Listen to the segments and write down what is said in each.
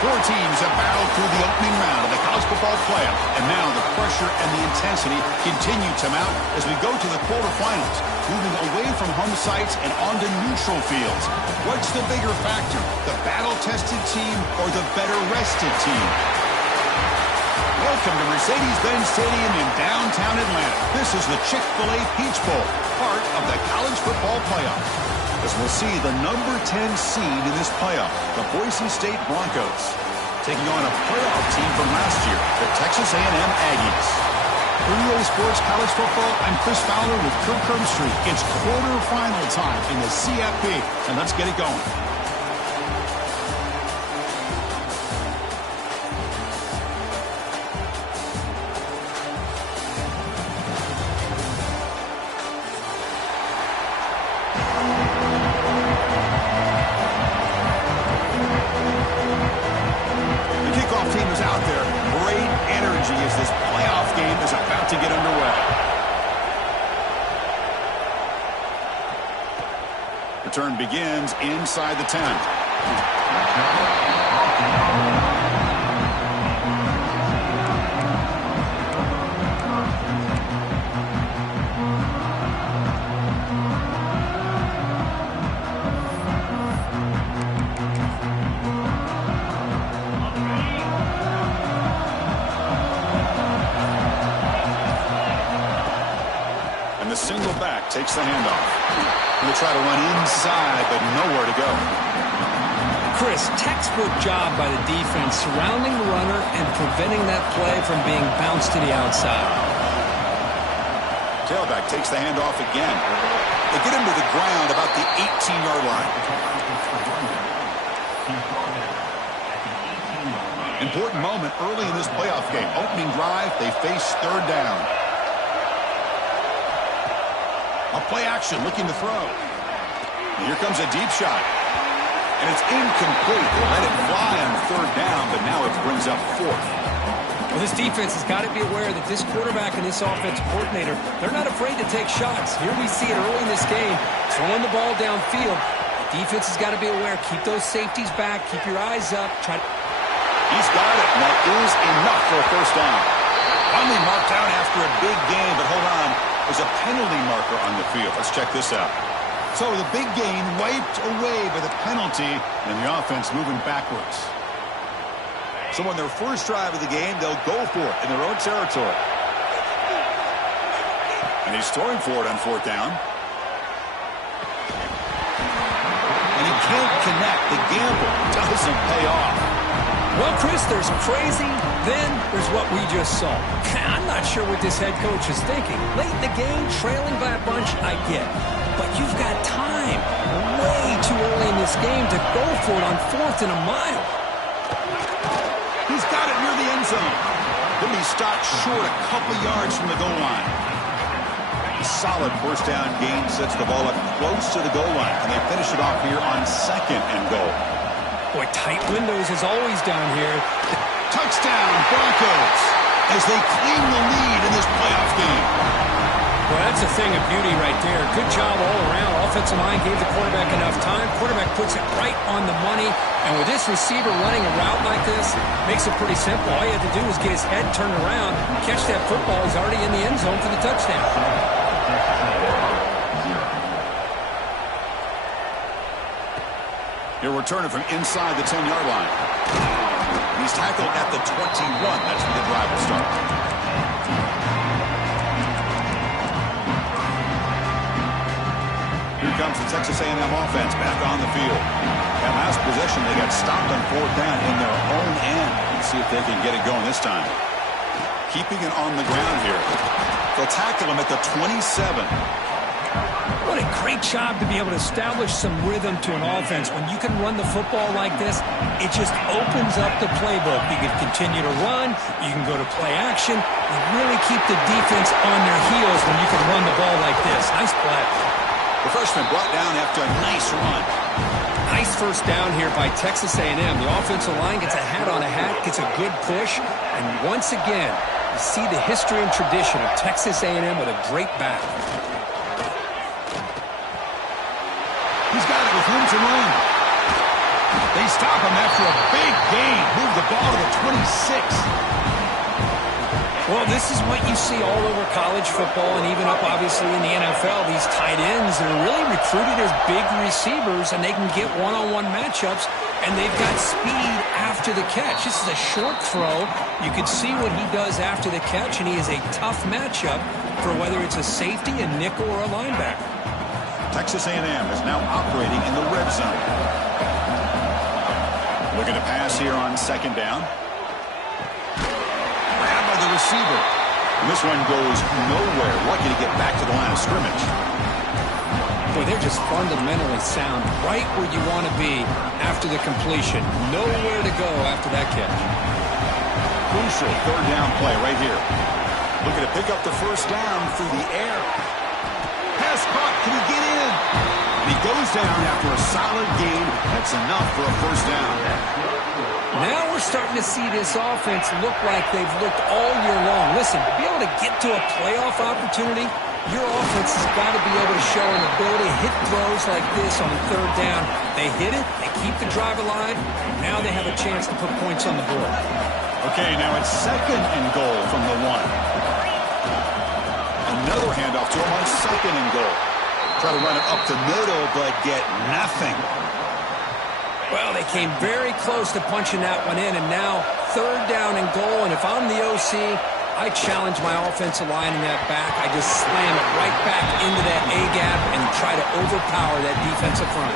Four teams have battled through the opening round of the college football playoff, and now the pressure and the intensity continue to mount as we go to the quarterfinals, moving away from home sites and onto neutral fields. What's the bigger factor, the battle-tested team or the better-rested team? Welcome to Mercedes-Benz Stadium in downtown Atlanta. This is the Chick-fil-A Peach Bowl, part of the college football playoff. As we'll see the number 10 seed in this playoff, the Boise State Broncos, taking on a playoff team from last year, the Texas A&M Aggies. For EA Sports College Football, I'm Chris Fowler with Kirk Herbstreit. It's quarterfinal time in the CFP, and let's get it going. Return begins inside the 10. And the single back takes the handoff. He'll try to run inside, but nowhere to go. Chris, textbook job by the defense surrounding the runner and preventing that play from being bounced to the outside. Tailback takes the handoff again. They get him to the ground about the 18-yard line. Important moment early in this playoff game. Opening drive, they face third down. A play action looking to throw. And here comes a deep shot. And it's incomplete. They let it fly on third down, but now it brings up fourth. Well, this defense has got to be aware that this quarterback and this offensive coordinator, they're not afraid to take shots. Here we see it early in this game, throwing the ball downfield. The defense has got to be aware. Keep those safeties back. Keep your eyes up. He's got it, and that is enough for a first down. Finally marked out after a big game, but hold on. There's a penalty marker on the field. Let's check this out. So the big gain wiped away by the penalty, and the offense moving backwards. So on their first drive of the game, they'll go for it in their own territory. And he's throwing for it on fourth down. And he can't connect. The gamble doesn't pay off. Well, Chris, there's crazy, then there's what we just saw. I'm not sure what this head coach is thinking. Late in the game, trailing by a bunch, I get. But you've got time, way too early in this game, to go for it on fourth and a mile. He's got it near the end zone. He'll be stopped short a couple yards from the goal line. A solid first down gain sets the ball up close to the goal line, and they finish it off here on second and goal. Boy, tight windows as always down here. Touchdown, Broncos, as they claim the lead in this playoff game. Well, that's a thing of beauty right there. Good job all around. Offensive line gave the quarterback enough time. Quarterback puts it right on the money. And with this receiver running a route like this, makes it pretty simple. All you have to do is get his head turned around, catch that football. He's already in the end zone for the touchdown. He'll return it from inside the 10-yard line. He's tackled at the 21. That's where the drive will start. Here comes the Texas A&M offense back on the field. That last possession, they got stopped on fourth down in their own end. Let's see if they can get it going this time. Keeping it on the ground here. They'll tackle him at the 27. What a great job to be able to establish some rhythm to an offense. When you can run the football like this, it just opens up the playbook. You can continue to run. You can go to play action. You really keep the defense on their heels when you can run the ball like this. Nice play. The freshman brought down after a nice run. Nice first down here by Texas A&M. The offensive line gets a hat on a hat, gets a good push. And once again, you see the history and tradition of Texas A&M with a great back. He's got it with room to run. They stop him after a big gain. Move the ball to the 26. Well, this is what you see all over college football and even up, obviously, in the NFL. These tight ends that are really recruited as big receivers, and they can get one-on-one matchups, and they've got speed after the catch. This is a short throw. You can see what he does after the catch, and he is a tough matchup for whether it's a safety, a nickel, or a linebacker. Texas A&M is now operating in the red zone. Looking to pass here on second down. Grabbed by the receiver. And this one goes nowhere. Lucky to get back to the line of scrimmage. Boy, they're just fundamentally sound, right where you want to be after the completion. Nowhere to go after that catch. Crucial third down play right here. Looking to pick up the first down through the air. Pass caught. Can he get in? He goes down after a solid gain. That's enough for a first down. Now we're starting to see this offense look like they've looked all year long. Listen, to be able to get to a playoff opportunity, your offense has got to be able to show an ability to hit throws like this on third down. They hit it, they keep the drive alive, now they have a chance to put points on the board. Okay, now it's second and goal from the one. Another handoff to him on second and goal. Try to run it up the middle, but get nothing. Well, they came very close to punching that one in, and now third down and goal. And if I'm the OC, I challenge my offensive line in that back. I just slam it right back into that A-gap and try to overpower that defensive front.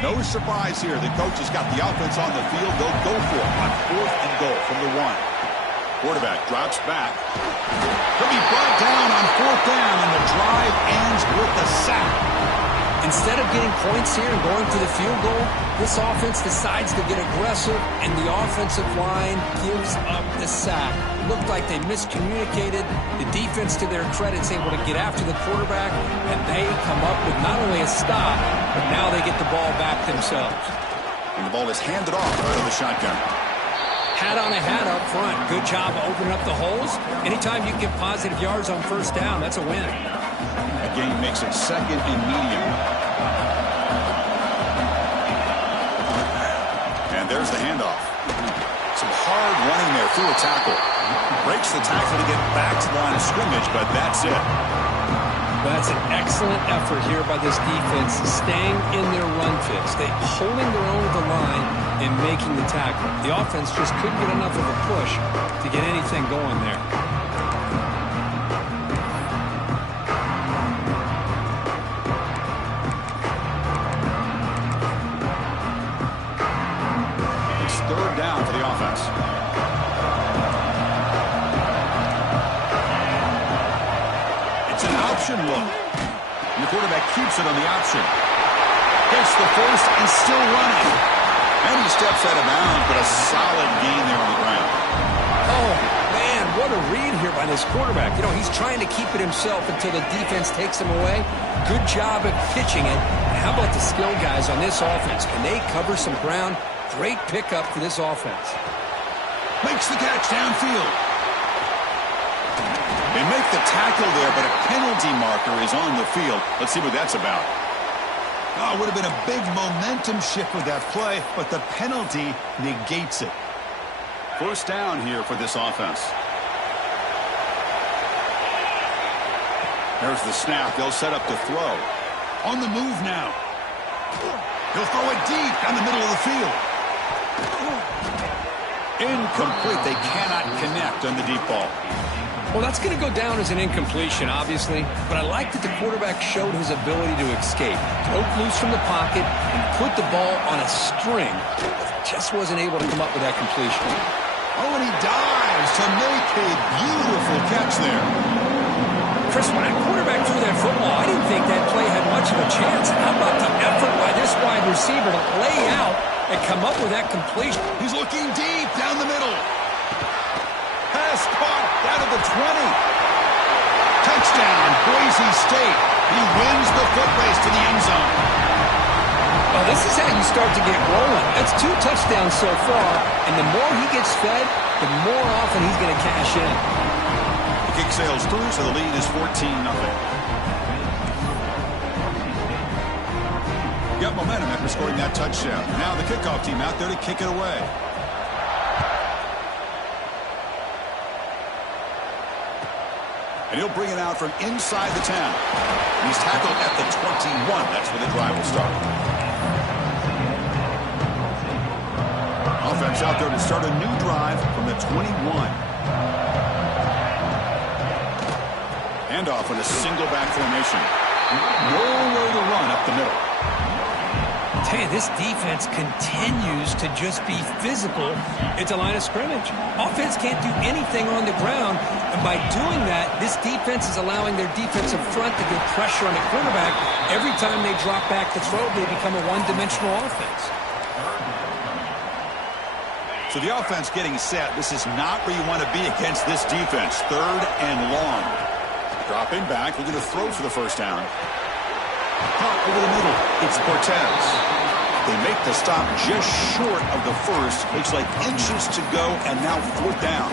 No surprise here. The coach has got the offense on the field. They'll go for it on fourth and goal from the one. Quarterback drops back. He'll be brought down on fourth down, and the drive ends with a sack. Instead of getting points here and going for the field goal, this offense decides to get aggressive, and the offensive line gives up the sack. It looked like they miscommunicated. The defense, to their credit, is able to get after the quarterback, and they come up with not only a stop, but now they get the ball back themselves. And the ball is handed off out of the shotgun. Hat on a hat up front. Good job of opening up the holes. Anytime you get positive yards on first down, that's a win. That gain makes it second and medium. And there's the handoff. Some hard running there through a tackle. Breaks the tackle to get back to the line of scrimmage, but that's it. That's an excellent effort here by this defense, staying in their run fix. They holding their own at the line and making the tackle. The offense just couldn't get enough of a push to get anything going there. It's third down for the offense. It's an option look. And the quarterback keeps it on the option. Gets the first and still running. And he steps out of bounds, but a solid gain there on the ground. Oh, man, what a read here by this quarterback. You know, he's trying to keep it himself until the defense takes him away. Good job at pitching it. How about the skill guys on this offense? Can they cover some ground? Great pickup for this offense. Makes the catch downfield. They make the tackle there, but a penalty marker is on the field. Let's see what that's about. Oh, it would have been a big momentum shift with that play, but the penalty negates it. First down here for this offense. There's the snap. They'll set up to throw. On the move now. He'll throw it deep down the middle of the field. Incomplete. They cannot connect on the deep ball. Well, that's going to go down as an incompletion, obviously, but I like that the quarterback showed his ability to escape. Broke loose from the pocket and put the ball on a string. Just wasn't able to come up with that completion. Oh, and he dives to make a beautiful catch there. Chris, when that quarterback threw that football, I didn't think that play had much of a chance. How about the effort by this wide receiver to lay out and come up with that completion? He's looking deep down the middle. Pass caught down at the 20. Touchdown, Boise State. He wins the foot race to the end zone. Oh, this is how you start to get rolling. That's 2 touchdowns so far, and the more he gets fed, the more often he's going to cash in. The kick sails through, so the lead is 14-0. Got momentum after scoring that touchdown. Now the kickoff team out there to kick it away. And he'll bring it out from inside the 10. He's tackled at the 21. That's where the drive will start. Offense out there to start a new drive from the 21. Handoff in a single back formation. Nowhere to run up the middle. Hey, this defense continues to just be physical at the line of scrimmage. Offense can't do anything on the ground, and by doing that, this defense is allowing their defensive front to get pressure on the quarterback. Every time they drop back to throw, they become a one-dimensional offense. So the offense getting set. This is not where you want to be against this defense. 3rd and long. Dropping back, looking to throw for the first down. Caught over the middle. It's Cortez. They make the stop just short of the first. Looks like inches to go, and now 4th down.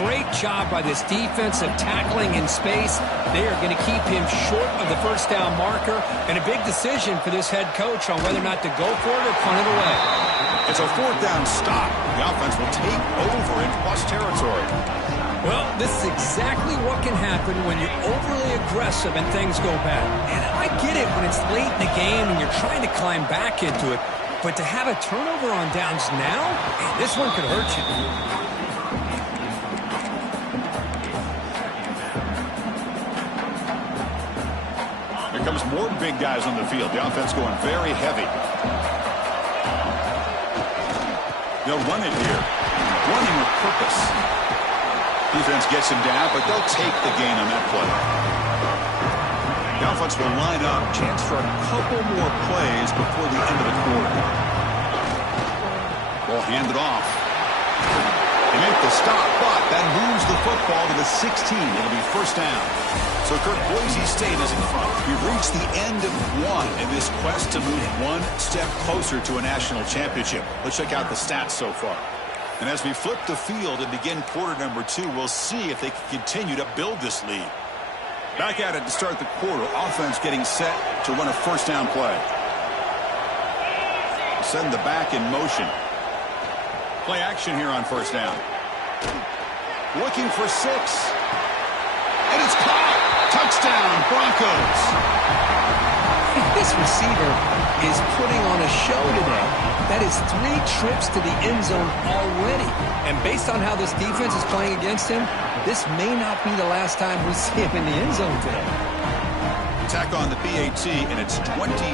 Great job by this defensive tackling in space. They are going to keep him short of the first down marker, and a big decision for this head coach on whether or not to go for it or punt it away. It's a 4th down stop. The offense will take over in plus territory. Well, this is exactly what can happen when you're overly aggressive and things go bad. And I get it when it's late in the game and you're trying to climb back into it. But to have a turnover on downs now, man, this one could hurt you. Here comes more big guys on the field. The offense going very heavy. They'll run it here. Running with purpose. Defense gets him down, but they'll take the gain on that play. The offense will line up. Chance for a couple more plays before the end of the quarter. Ball handed off. They make the stop, but that moves the football to the 16. It'll be first down. So, Kirk, Boise State is in front. We've reached the end of one in this quest to move one step closer to a national championship. Let's check out the stats so far. And as we flip the field and begin quarter number 2, we'll see if they can continue to build this lead. Back at it to start the quarter. Offense getting set to run a first down play. Send the back in motion. Play action here on first down. Looking for 6. And it's caught. Touchdown, Broncos. This receiver is putting on a show today. That is 3 trips to the end zone already. And based on how this defense is playing against him, this may not be the last time we see him in the end zone today. Attack on the PAT, and it's 21-0.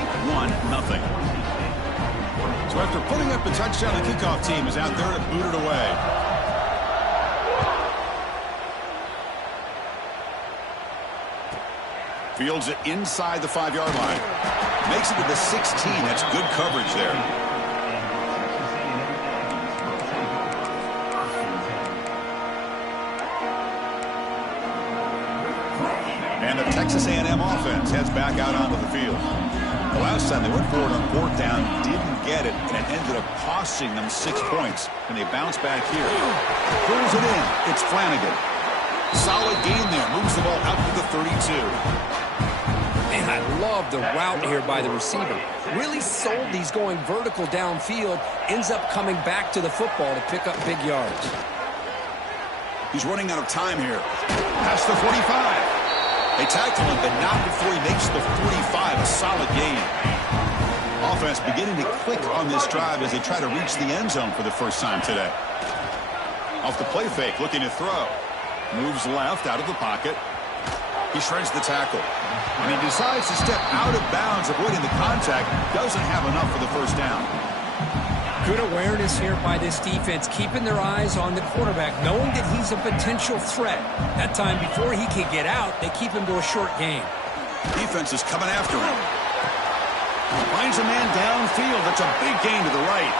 So after putting up the touchdown, the kickoff team is out there to boot it away. Fields it inside the 5-yard line. Makes it to the 16. That's good coverage there. And the Texas A&M offense heads back out onto the field. The last time they went forward on 4th down, didn't get it, and it ended up costing them 6 points. And they bounce back here. Pulls it in. It's Flanagan. Solid gain there. Moves the ball out to the 32. Man, I love the route here by the receiver. Really sold these going vertical downfield. Ends up coming back to the football to pick up big yards. He's running out of time here. Past the 45. They tackle him, but not before he makes the 45. A solid gain. Offense beginning to click on this drive as they try to reach the end zone for the first time today. Off the play fake, looking to throw. Moves left out of the pocket. He shreds the tackle. And he decides to step out of bounds, avoiding the contact. Doesn't have enough for the first down. Good awareness here by this defense, keeping their eyes on the quarterback, knowing that he's a potential threat. That time before he can get out, they keep him to a short game. Defense is coming after him. Finds a man downfield. That's a big gain to the right.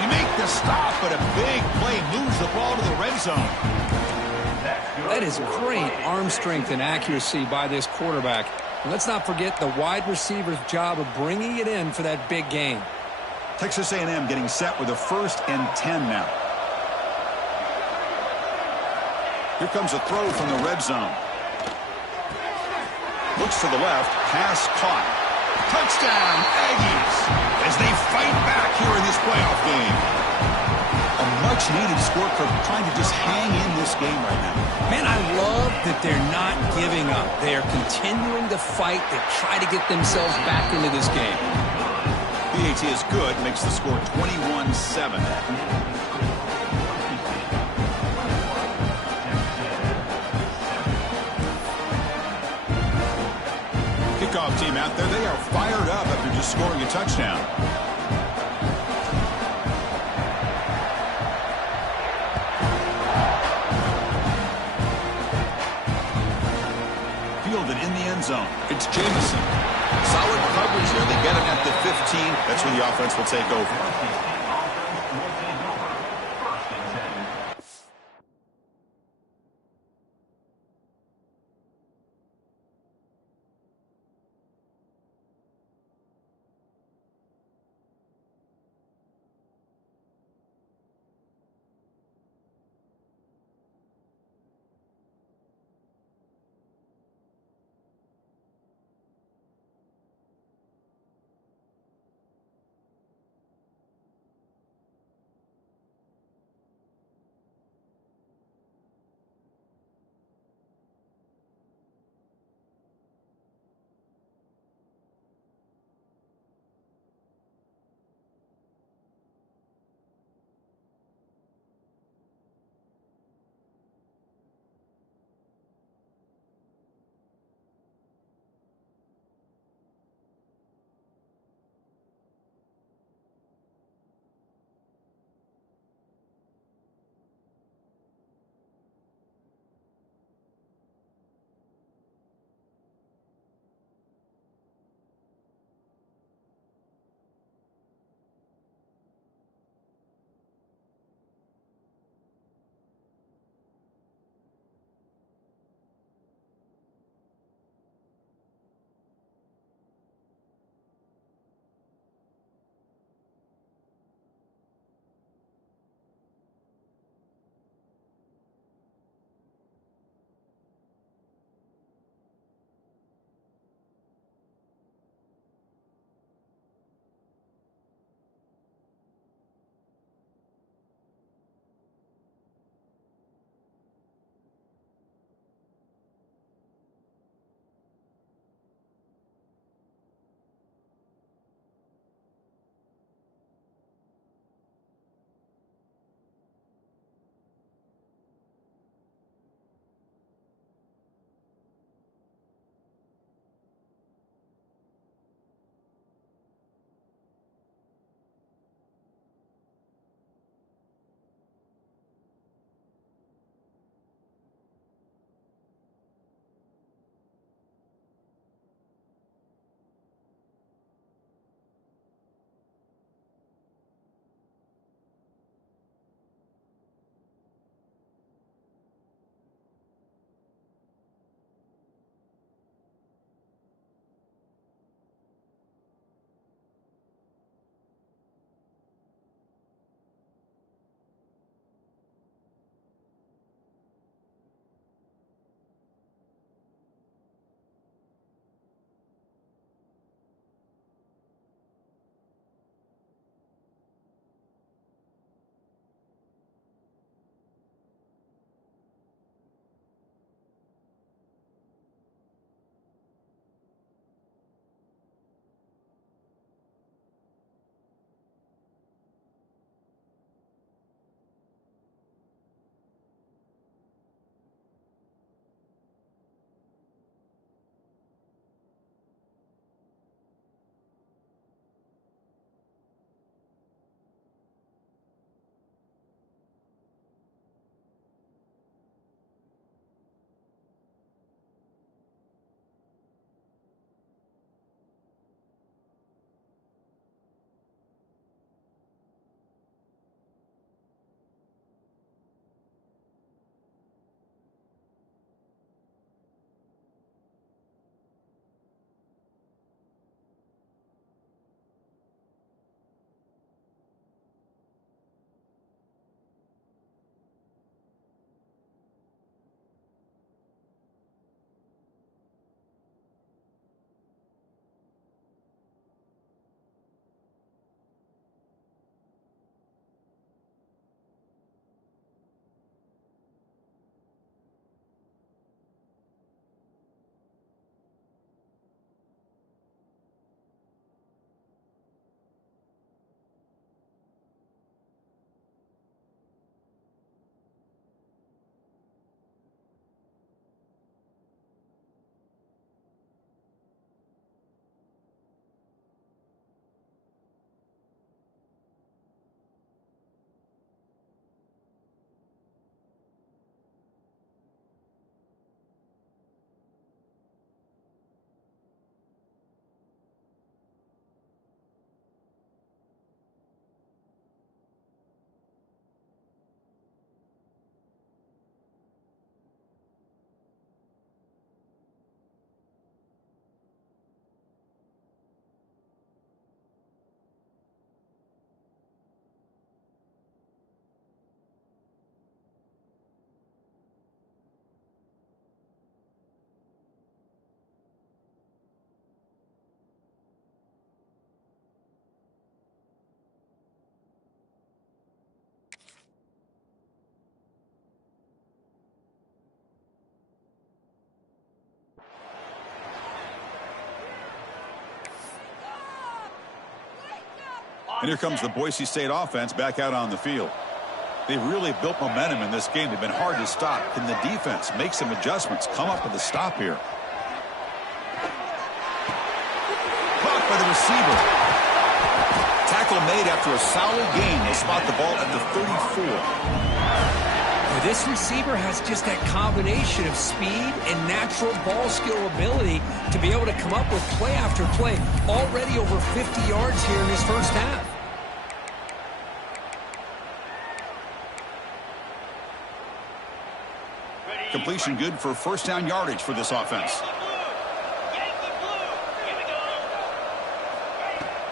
He makes the stop, but a big play moves the ball to the red zone. That is great arm strength and accuracy by this quarterback. And let's not forget the wide receiver's job of bringing it in for that big game. Texas A&M getting set with a 1st and 10 now. Here comes a throw from the red zone. Looks to the left. Pass caught. Touchdown, Aggies, as they fight back here in this playoff game. A much-needed score for trying to just hang in this game right now. Man, I love that they're not giving up. They are continuing to fight to try to get themselves back into this game. PAT is good, makes the score 21-7. Kickoff team out there, they are fired up after just scoring a touchdown. Fielded in the end zone. It's Jameson. Solid coverage there. They get him at the 15. That's where the offense will take over. And here comes the Boise State offense back out on the field. They've really built momentum in this game. They've been hard to stop. Can the defense make some adjustments, come up with a stop here? Caught by the receiver. Tackle made after a solid gain. They spot the ball at the 34. This receiver has just that combination of speed and natural ball skill ability to be able to come up with play after play. Already over 50 yards here in this first half. Completion good for first down yardage for this offense.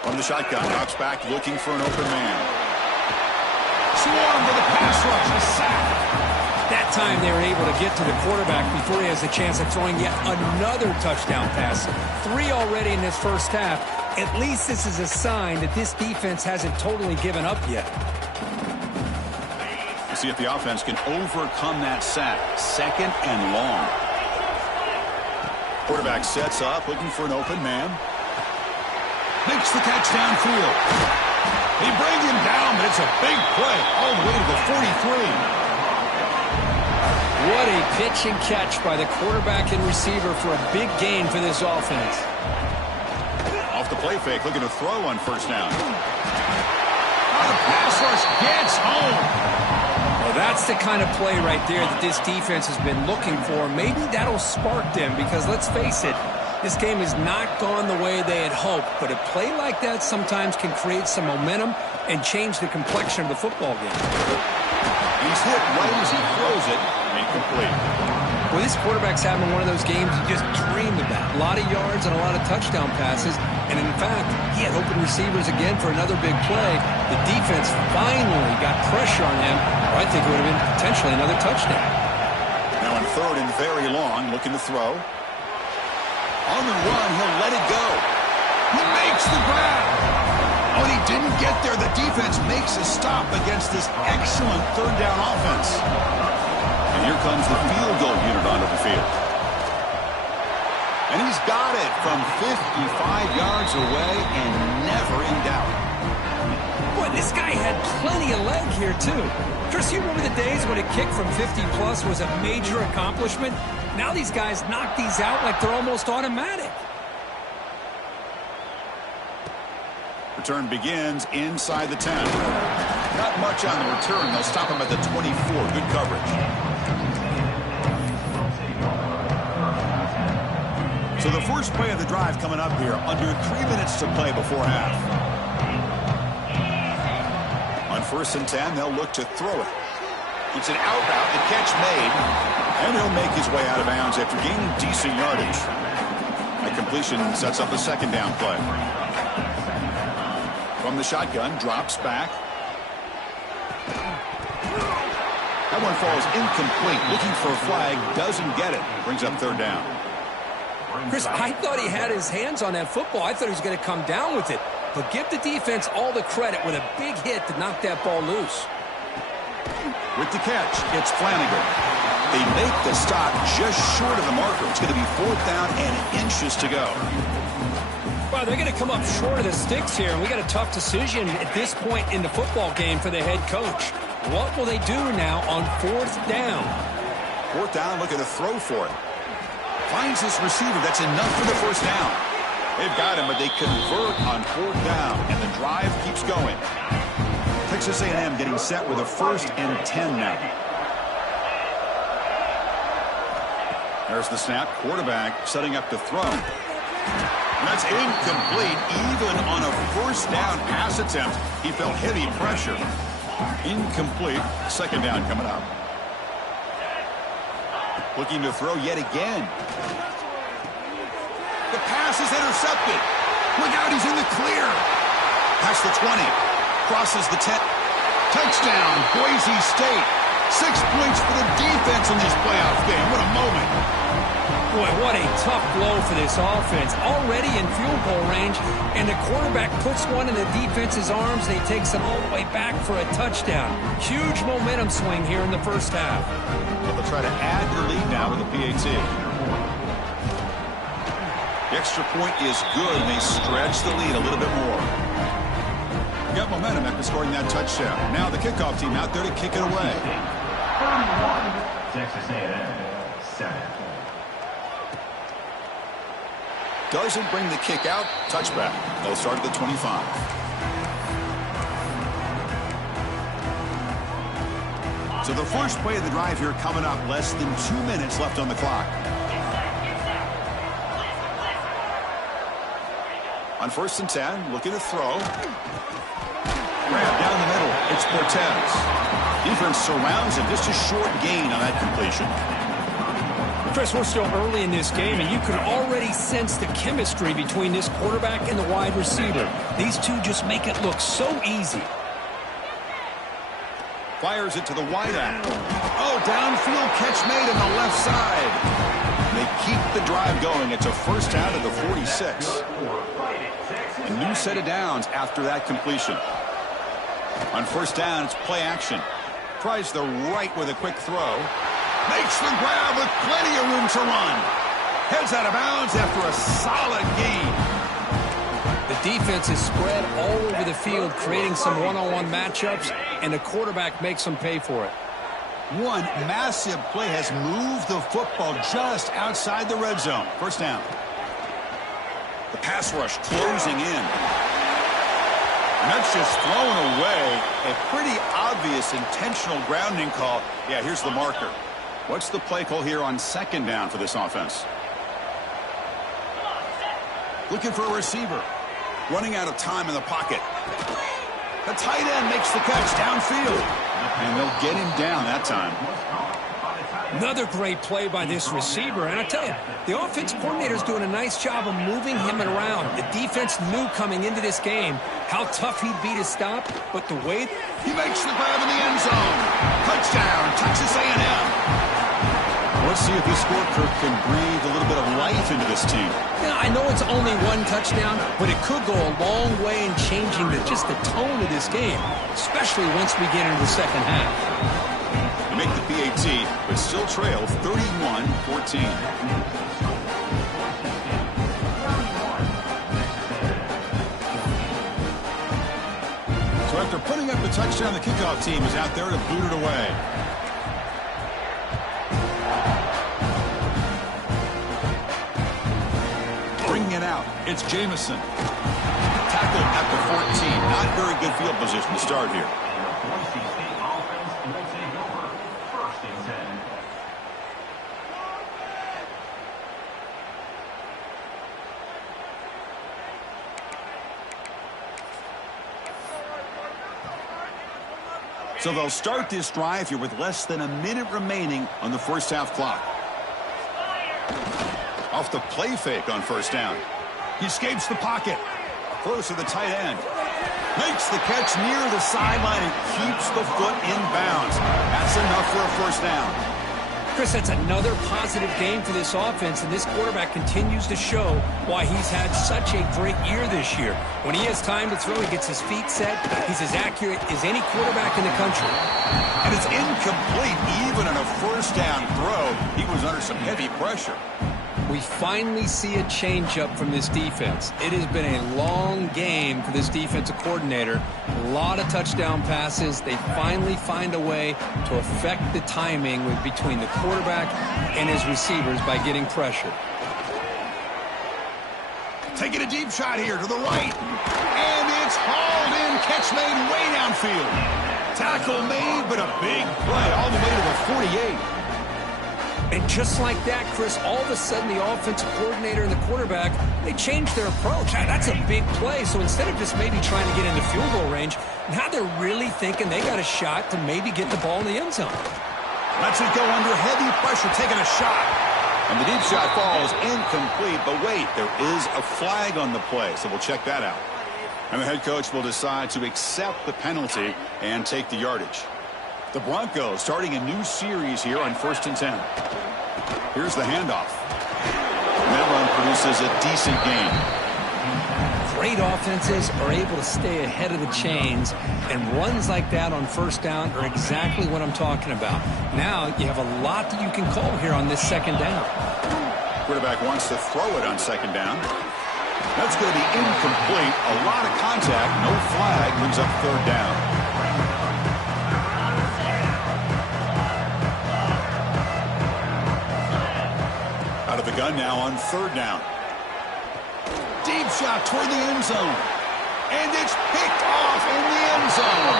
From the shotgun, drops back looking for an open man. Swarm to the pass rush, a sack. That time they were able to get to the quarterback before he has a chance of throwing yet another touchdown pass. 3 already in this first half. At least this is a sign that this defense hasn't totally given up yet. We'll see if the offense can overcome that sack. Second and long. Quarterback sets up, looking for an open man. Makes the catch downfield. They bring him down, but it's a big play all the way to the 43. What a pitch and catch by the quarterback and receiver for a big gain for this offense. Off the play fake, looking to throw on first down. The pass rush gets home. Well, that's the kind of play right there that this defense has been looking for. Maybe that'll spark them because, let's face it, this game has not gone the way they had hoped. But a play like that sometimes can create some momentum and change the complexion of the football game. He's hit right as he throws it. Incomplete. Well, this quarterback's having one of those games you just dreamed about. A lot of yards and a lot of touchdown passes. And in fact, he had open receivers again for another big play. The defense finally got pressure on him, or I think it would have been potentially another touchdown. Now in third and very long, looking to throw. On the run, he'll let it go. He makes the grab. Oh, he didn't get there. The defense makes a stop against this excellent third down offense. And here comes the field goal unit onto the field. And he's got it from 55 yards away and never in doubt. Boy, this guy had plenty of leg here, too. Chris, you remember the days when a kick from 50-plus was a major accomplishment? Now these guys knock these out like they're almost automatic. Return begins inside the 10. Not much on the return. They'll stop him at the 24. Good coverage. So the first play of the drive coming up here. Under 3 minutes to play before half. On first and 10, they'll look to throw it. It's an out route. The catch made. And he'll make his way out of bounds after gaining decent yardage. A completion sets up a second down play. From the shotgun, drops back. That one falls incomplete. Looking for a flag, doesn't get it. Brings up third down. Chris, I thought he had his hands on that football. I thought he was going to come down with it. But give the defense all the credit with a big hit to knock that ball loose. With the catch, it's Flanagan. They make the stop just short of the marker. It's going to be fourth down and inches to go. Wow, they're going to come up short of the sticks here, and we got a tough decision at this point in the football game for the head coach. What will they do now on fourth down? Fourth down, looking to throw for it. Finds his receiver. That's enough for the first down. They've got him, but they convert on fourth down, and the drive keeps going. Texas A&M getting set with a first and 10 now. There's the snap. Quarterback setting up to throw. That's incomplete. Even on a first down pass attempt, he felt heavy pressure. Incomplete. Second down coming up. Looking to throw yet again. The pass is intercepted. Look out, he's in the clear. Past the 20. Crosses the 10. Touchdown, Boise State. 6 points for the defense in this playoff game. What a moment. Boy, what a tough blow for this offense. Already in field goal range, and the quarterback puts one in the defense's arms, and he takes it all the way back for a touchdown. Huge momentum swing here in the first half. So they'll try to add to the lead now with the PAT. The extra point is good, and they stretch the lead a little bit more. Got momentum after scoring that touchdown. Now the kickoff team out there to kick it away. 31, Texas A&M, 7. Doesn't bring the kick out. Touchback. They'll start at the 25. So the first play of the drive here coming up. Less than 2 minutes left on the clock. On 1st and 10, looking to throw. Grab down the middle. It's Cortez. Defense surrounds him. Just a short gain on that completion. Chris, we're still early in this game, and you can already sense the chemistry between this quarterback and the wide receiver. These two just make it look so easy. Fires it to the wide end. Oh, downfield catch made on the left side. They keep the drive going. It's a first down to the 46. A new set of downs after that completion. On 1st down, it's play action. Tries the right with a quick throw. Makes the grab with plenty of room to run. Heads out of bounds after a solid gain. The defense is spread all over the field, creating some one-on-one matchups, and the quarterback makes them pay for it. One massive play has moved the football just outside the red zone. First down. The pass rush closing in. And that's just thrown away. A pretty obvious intentional grounding call. Yeah, here's the marker. What's the play call here on 2nd down for this offense? Looking for a receiver. Running out of time in the pocket. The tight end makes the catch downfield. And they'll get him down that time. Another great play by this receiver. And I tell you, the offense coordinator's doing a nice job of moving him around. The defense knew coming into this game how tough he'd be to stop, but the way he makes the grab in the end zone. Touchdown, Texas A&M. Let's see if this score, Kirk, can breathe a little bit of life into this team. Yeah, I know it's only one touchdown, but it could go a long way in changing just the tone of this game, especially once we get into the second half. They make the PAT, but still trail 31-14. So after putting up the touchdown, the kickoff team is out there to boot it away. Bringing it out, it's Jamison. Tackled at the 14. Not very good field position to start here. So they'll start this drive here with less than a minute remaining on the first half clock. Off the play fake on 1st down. He escapes the pocket. Close to the tight end. Makes the catch near the sideline and keeps the foot in bounds. That's enough for a first down. Chris, that's another positive game for this offense, and this quarterback continues to show why he's had such a great year this year. When he has time to throw, he gets his feet set. He's as accurate as any quarterback in the country. And it's incomplete even on a first down throw. He was under some heavy pressure. We finally see a change-up from this defense. It has been a long game for this defensive coordinator. A lot of touchdown passes. They finally find a way to affect the timing between the quarterback and his receivers by getting pressure. Taking a deep shot here to the right. And it's hauled in. Catch made way downfield. Tackle made, but a big play all the way to the 48. And just like that, Chris, all of a sudden the offensive coordinator and the quarterback, they changed their approach. That's a big play. So instead of just maybe trying to get into field goal range, now they're really thinking they got a shot to maybe get the ball in the end zone. Lets it go under heavy pressure, taking a shot. And the deep shot falls incomplete. But wait, there is a flag on the play, so we'll check that out. And the head coach will decide to accept the penalty and take the yardage. The Broncos starting a new series here on 1st and 10. Here's the handoff. And that run produces a decent gain. Great offenses are able to stay ahead of the chains, and runs like that on 1st down are exactly what I'm talking about. Now you have a lot that you can call here on this 2nd down. Quarterback wants to throw it on 2nd down. That's going to be incomplete. A lot of contact. No flag. Brings up third down. Out of the gun now on third down. Deep shot toward the end zone. And it's picked off in the end zone.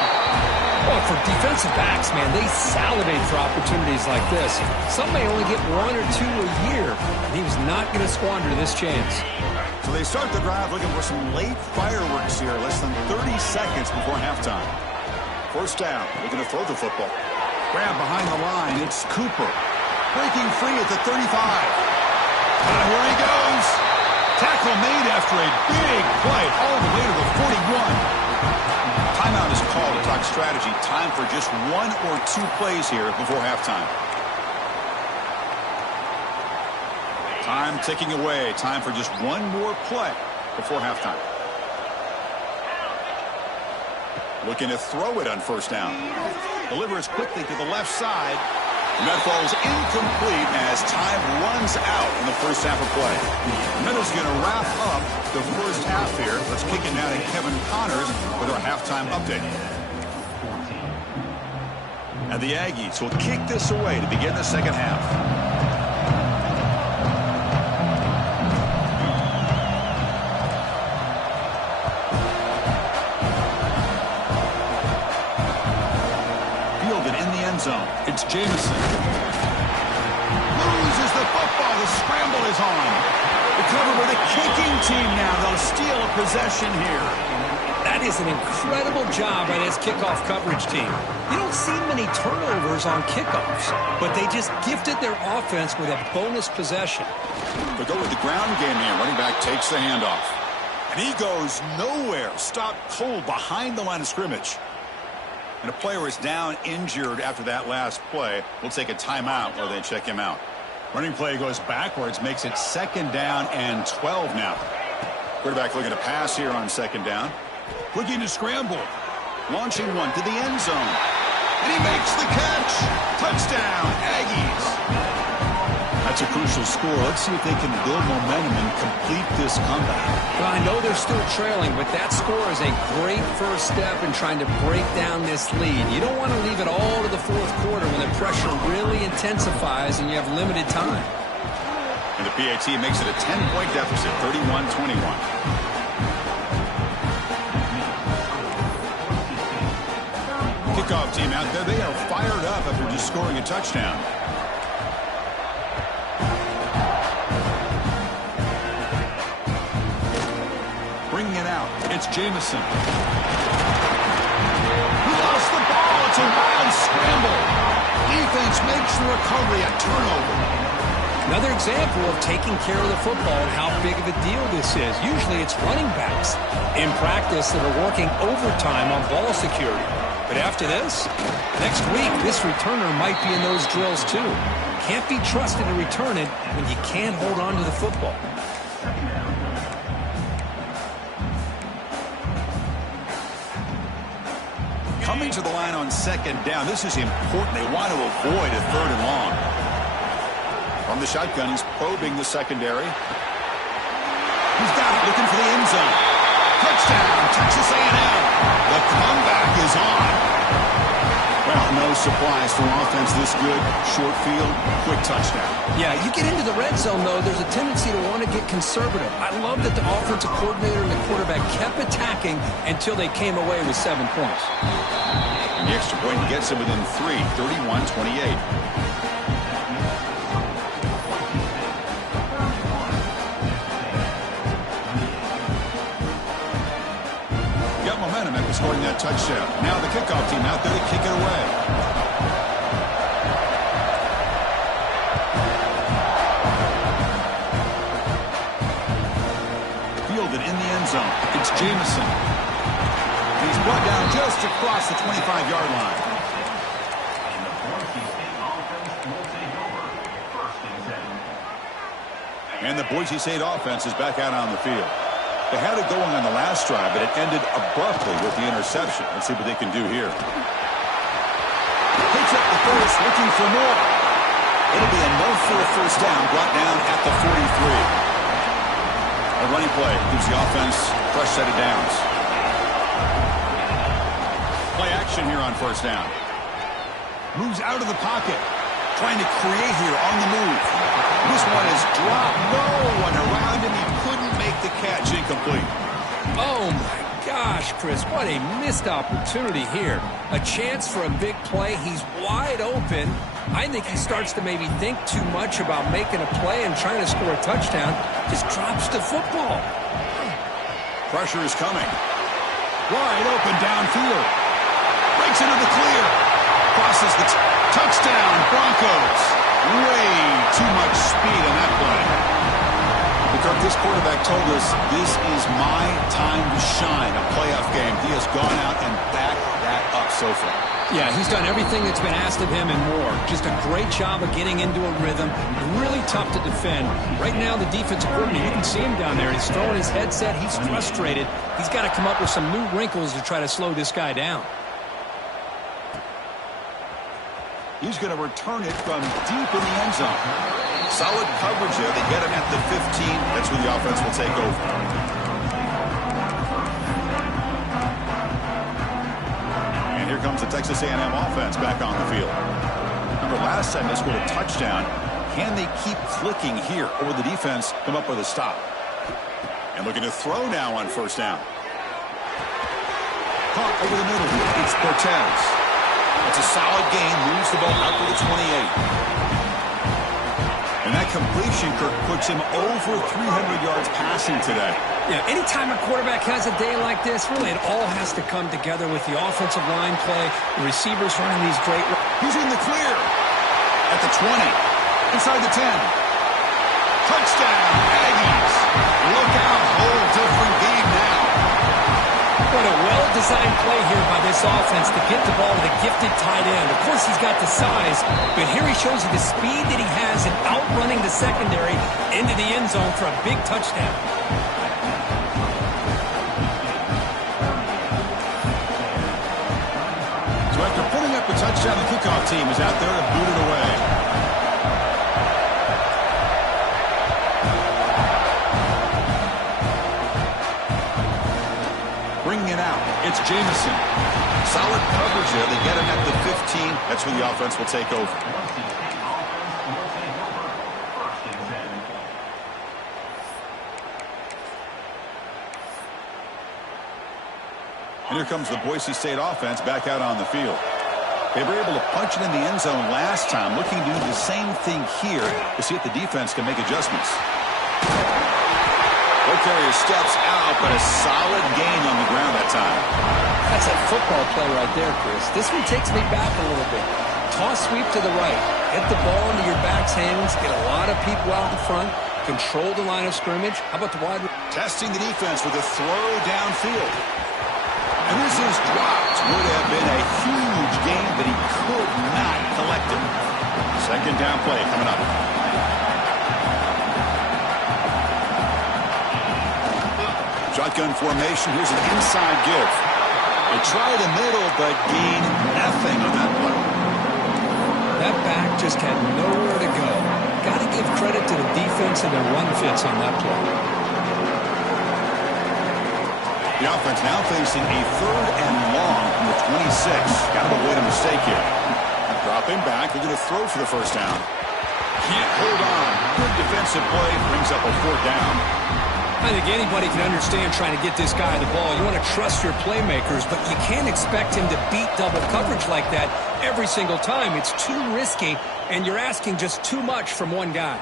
Well, for defensive backs, man, they salivate for opportunities like this. Some may only get 1 or 2 a year, and he was not going to squander this chance. So they start the drive looking for some late fireworks here, less than 30 seconds before halftime. First down, looking to throw the football. Grab behind the line, it's Cooper. Breaking free at the 35. And here he goes. Tackle made after a big play all the way to the 41. Timeout is called to talk strategy. Time for just 1 or 2 plays here before halftime. Time ticking away. Time for just 1 more play before halftime. Looking to throw it on first down. Delivers quickly to the left side. And that falls incomplete as time runs out in the first half of play. Meadows going to wrap up the first half here. Let's kick it now to Kevin Connors with our halftime update. And the Aggies will kick this away to begin the second half. Zone. It's Jameson. Loses the football. The scramble is on. Recovered by the kicking team now. They'll steal a possession here. That is an incredible job by this kickoff coverage team. You don't see many turnovers on kickoffs, but they just gifted their offense with a bonus possession. They go with the ground game here. Running back takes the handoff. And he goes nowhere. Stopped cold behind the line of scrimmage. And a player is down injured after that last play. We'll take a timeout while they check him out. Running play goes backwards, makes it second down and 12 now. Quarterback looking to pass here on second down. Looking to scramble. Launching one to the end zone. And he makes the catch. Touchdown, Aggies. That's a crucial score. Let's see if they can build momentum and complete this comeback. Well, I know they're still trailing, but that score is a great first step in trying to break down this lead. You don't want to leave it all to the fourth quarter when the pressure really intensifies and you have limited time. And the PAT makes it a 10-point deficit, 31-21. Kickoff team out there. They are fired up after just scoring a touchdown. Bringing it out. It's Jameson. Who lost the ball? It's a wild scramble. Defense makes the recovery a turnover. Another example of taking care of the football and how big of a deal this is. Usually it's running backs in practice that are working overtime on ball security. But after this, next week, this returner might be in those drills too. Can't be trusted to return it when you can't hold on to the football. Coming to the line on second down. This is important. They want to avoid a third and long. From the shotgun, he's probing the secondary. He's got it, looking for the end zone. Touchdown, Texas A&M. The comeback is on. Well, no surprise for offense this good. Short field, quick touchdown. Yeah, you get into the red zone, though, there's a tendency to want to get conservative. I love that the offensive coordinator and the quarterback kept attacking until they came away with 7 points. And the extra point gets them within 3, 31-28. Momentum after scoring that touchdown. Now the kickoff team out there to kick it away. Fielded in the end zone. It's Jameson. He's brought down just across the 25-yard line. And the Boise State offense is back out on the field. They had it going on the last drive, but it ended abruptly with the interception. Let's see what they can do here. Picks up the first, looking for more. It'll be enough for a first down, brought down at the 43. A running play gives the offense a fresh set of downs. Play action here on first down. Moves out of the pocket. Trying to create here on the move. This one is dropped. No one around him. He couldn't make the catch. Incomplete. Oh, my gosh, Chris. What a missed opportunity here. A chance for a big play. He's wide open. I think he starts to maybe think too much about making a play and trying to score a touchdown. Just drops the football. Pressure is coming. Wide open downfield. Breaks into the clear. Crosses the touchdown, Broncos. Way too much speed on that play. Kirk, this quarterback told us this is my time to shine, a playoff game. He has gone out and backed that up so far. Yeah, he's done everything that's been asked of him and more. Just a great job of getting into a rhythm. Really tough to defend. Right now, the defensive coordinator, you can see him down there. He's throwing his headset. He's frustrated. He's got to come up with some new wrinkles to try to slow this guy down. He's going to return it from deep in the end zone. Solid coverage there. They get him at the 15. That's where the offense will take over. And here comes the Texas A&M offense back on the field. Remember, last time they scored a touchdown. Can they keep clicking here, or will the defense come up with a stop? And looking to throw now on first down. Caught over the middle. It's Cortez. It's a solid gain. Moves the ball out to the 28. And that completion, Kirk, puts him over 300 yards passing today. Yeah, anytime a quarterback has a day like this, really it all has to come together with the offensive line play, the receivers running these great. He's in the clear. At the 20. Inside the 10. Touchdown, Aggies. Look out. Whole different game now. What a well-designed play here by this offense to get the ball to the gifted tight end. Of course, he's got the size, but here he shows you the speed that he has in outrunning the secondary into the end zone for a big touchdown. So after putting up a touchdown, the kickoff team is out there to boot it away. It's Jameson. Solid coverage there. They get him at the 15. That's where the offense will take over. And here comes the Boise State offense back out on the field. They were able to punch it in the end zone last time, looking to do the same thing here to see if the defense can make adjustments. Carrier steps out, but a solid gain on the ground that time. That's a football play right there, Chris. This one takes me back a little bit. Toss sweep to the right. Get the ball into your back's hands. Get a lot of people out in front. Control the line of scrimmage. How about the wide? Testing the defense with a throw downfield. And this is dropped. Would have been a huge gain, but he could not collect it. Second down play coming up. Shotgun formation. Here's an inside give. They try the middle, but gain nothing on that play. That back just had nowhere to go. Got to give credit to the defense and their run fits on that play. The offense now facing a 3rd and long from the 26. Got to avoid a mistake here. Dropping back. They're going to throw for the first down. Can't hold on. Good defensive play. Brings up a 4th down. I think anybody can understand trying to get this guy the ball. You want to trust your playmakers, but you can't expect him to beat double coverage like that every single time. It's too risky, and you're asking just too much from one guy.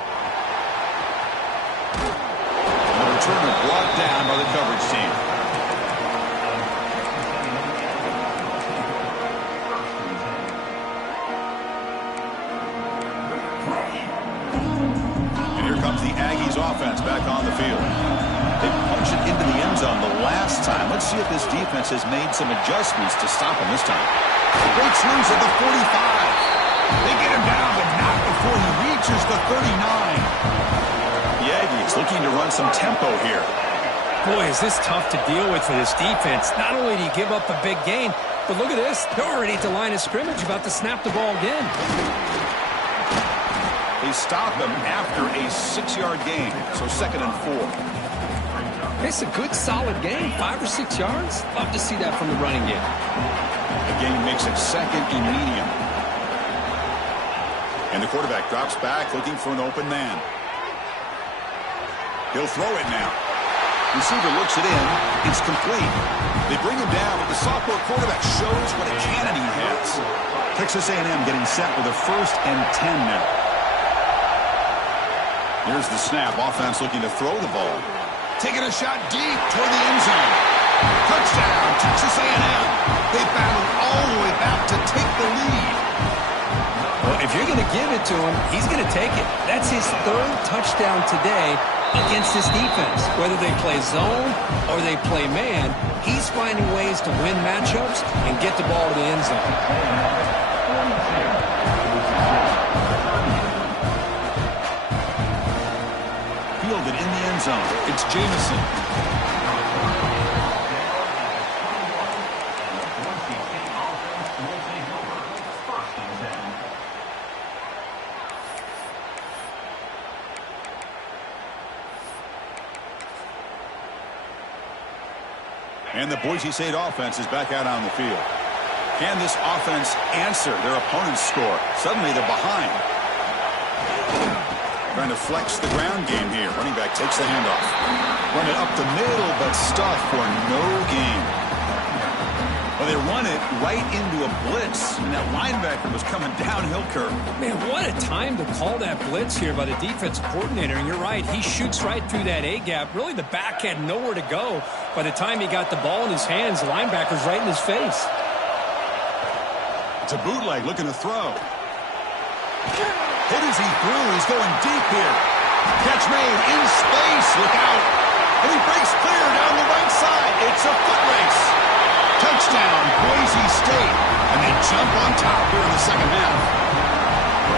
The returner blocked down by the coverage team. And here comes the Aggies offense back on the field. They punched it into the end zone the last time. Let's see if this defense has made some adjustments to stop him this time. Breaks loose at the 45. They get him down, but not before he reaches the 39. The Aggies looking to run some tempo here. Boy, is this tough to deal with for this defense. Not only do you give up a big gain, but look at this. They're already at the line of scrimmage, about to snap the ball again. They stop him after a 6-yard gain, so 2nd and 4. It's a good, solid game. 5 or 6 yards. Love to see that from the running game. The game makes it second and medium. And the quarterback drops back looking for an open man. He'll throw it now. Receiver looks it in. It's complete. They bring him down, but the sophomore quarterback shows what a cannon he has. Texas A&M getting set with a 1st and 10 now. Here's the snap. Offense looking to throw the ball. Taking a shot deep toward the end zone. Touchdown, Texas A&M. They battled all the way back to take the lead. Well, if you're going to give it to him, he's going to take it. That's his 3rd touchdown today against this defense. Whether they play zone or they play man, he's finding ways to win matchups and get the ball to the end zone. Fielded in the end zone. It's Jamison. And the Boise State offense is back out on the field. Can this offense answer their opponent's score? Suddenly they're behind. Trying to flex the ground game here. Running back takes the handoff. Run it up the middle, but stuffed for no gain. Well, they run it right into a blitz, and that linebacker was coming downhill curve. Man, what a time to call that blitz here by the defensive coordinator. And you're right, he shoots right through that A-gap. Really, the back had nowhere to go. By the time he got the ball in his hands, the linebacker's right in his face. It's a bootleg looking to throw. Hit as he threw. He's going deep here. Catch made in space. Look out. And he breaks clear down the right side. It's a foot race. Touchdown, Boise State. And they jump on top here in the second half.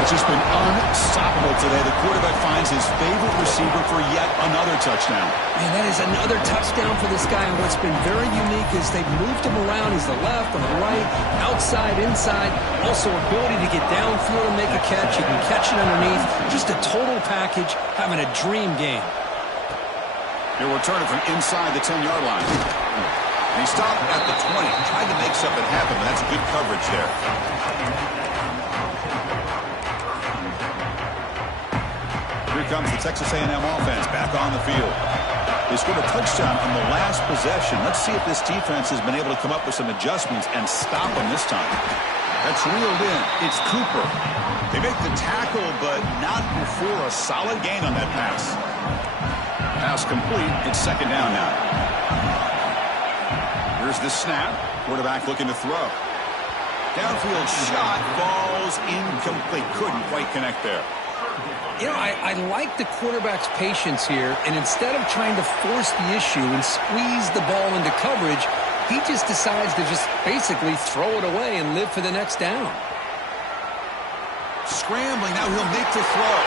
It's just been unstoppable today. The quarterback finds his favorite receiver for yet another touchdown. Man, that is another touchdown for this guy. And what's been very unique is they've moved him around. He's the left or the right, outside, inside. Also, ability to get downfield and make a catch. He can catch it underneath. Just a total package, having a dream game. He'll return it from inside the 10-yard line. And he stopped at the 20. Tried to make something happen, but that's good coverage there. Here comes the Texas A&M offense back on the field. They scored a touchdown on the last possession. Let's see if this defense has been able to come up with some adjustments and stop them this time. That's reeled in. It's Cooper. They make the tackle, but not before a solid gain on that pass. Pass complete. It's second down now. Here's the snap. Quarterback looking to throw. Downfield shot falls incomplete. Couldn't quite connect there. You know, I like the quarterback's patience here, and instead of trying to force the issue and squeeze the ball into coverage, he just decides to just basically throw it away and live for the next down. Scrambling, now he'll make the throw.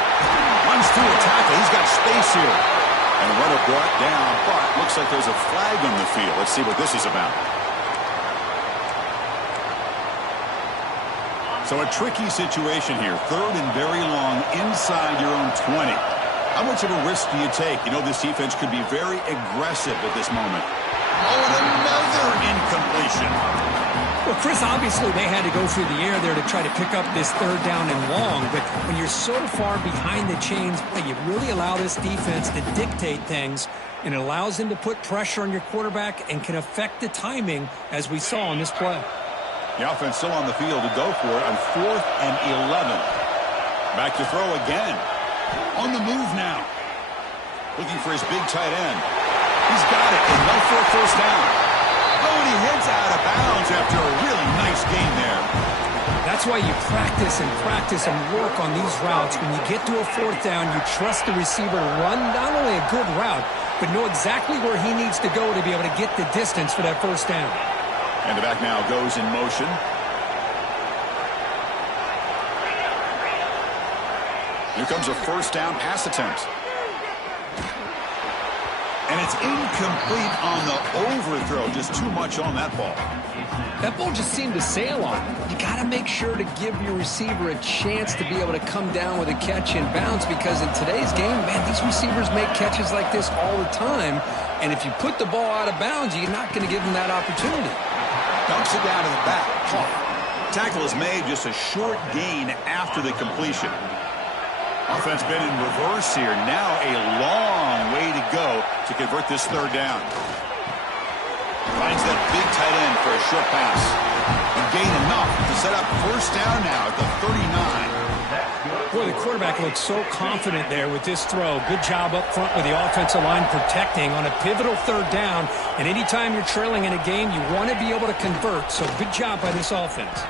Runs through a tackle, he's got space here. And the runner brought down, but looks like there's a flag on the field. Let's see what this is about. So a tricky situation here. 3rd and very long inside your own 20. How much of a risk do you take? You know, this defense could be very aggressive at this moment. Oh, and another incompletion. Well, Chris, obviously they had to go through the air there to try to pick up this 3rd down and long. But when you're so far behind the chains, you really allow this defense to dictate things. And it allows them to put pressure on your quarterback and can affect the timing, as we saw on this play. The offense still on the field to go for it on 4th and 11. Back to throw again. On the move now. Looking for his big tight end. He's got it. Enough for a first down. Oh, and he heads out of bounds after a really nice gain there. That's why you practice and work on these routes. When you get to a 4th down, you trust the receiver to run not only a good route, but know exactly where he needs to go to be able to get the distance for that first down. And the back now goes in motion. Here comes a first down pass attempt. And it's incomplete on the overthrow. Just too much on that ball. That ball just seemed to sail on him. You got to make sure to give your receiver a chance to be able to come down with a catch and bounce, because in today's game, man, these receivers make catches like this all the time. And if you put the ball out of bounds, you're not going to give them that opportunity. Dumps it down to the back. Tackle is made, just a short gain after the completion. Offense been in reverse here. Now a long way to go to convert this third down. Finds that big tight end for a short pass. And gain enough to set up first down now at the 39. Boy, the quarterback looks so confident there with this throw. Good job up front with the offensive line protecting on a pivotal third down. And anytime you're trailing in a game, you want to be able to convert. So good job by this offense.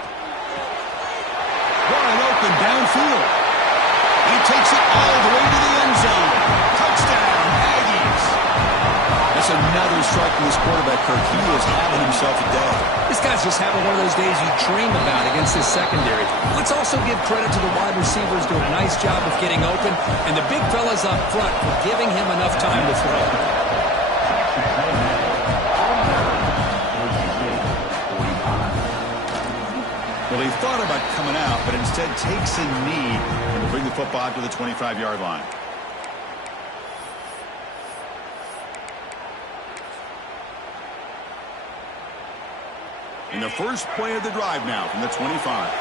Wide open downfield. He takes it all the way to the end zone. Touchdown, Aggies. That's another strike from this quarterback, Kirk. He is having himself a day. This guy's just having one of those days you dream about against his secondary. Let's also give credit to the wide receivers doing a nice job of getting open, and the big fellas up front for giving him enough time to throw. Well, he thought about coming out, but instead takes a knee and will bring the football to the 25-yard line. In the first play of the drive now from the 25.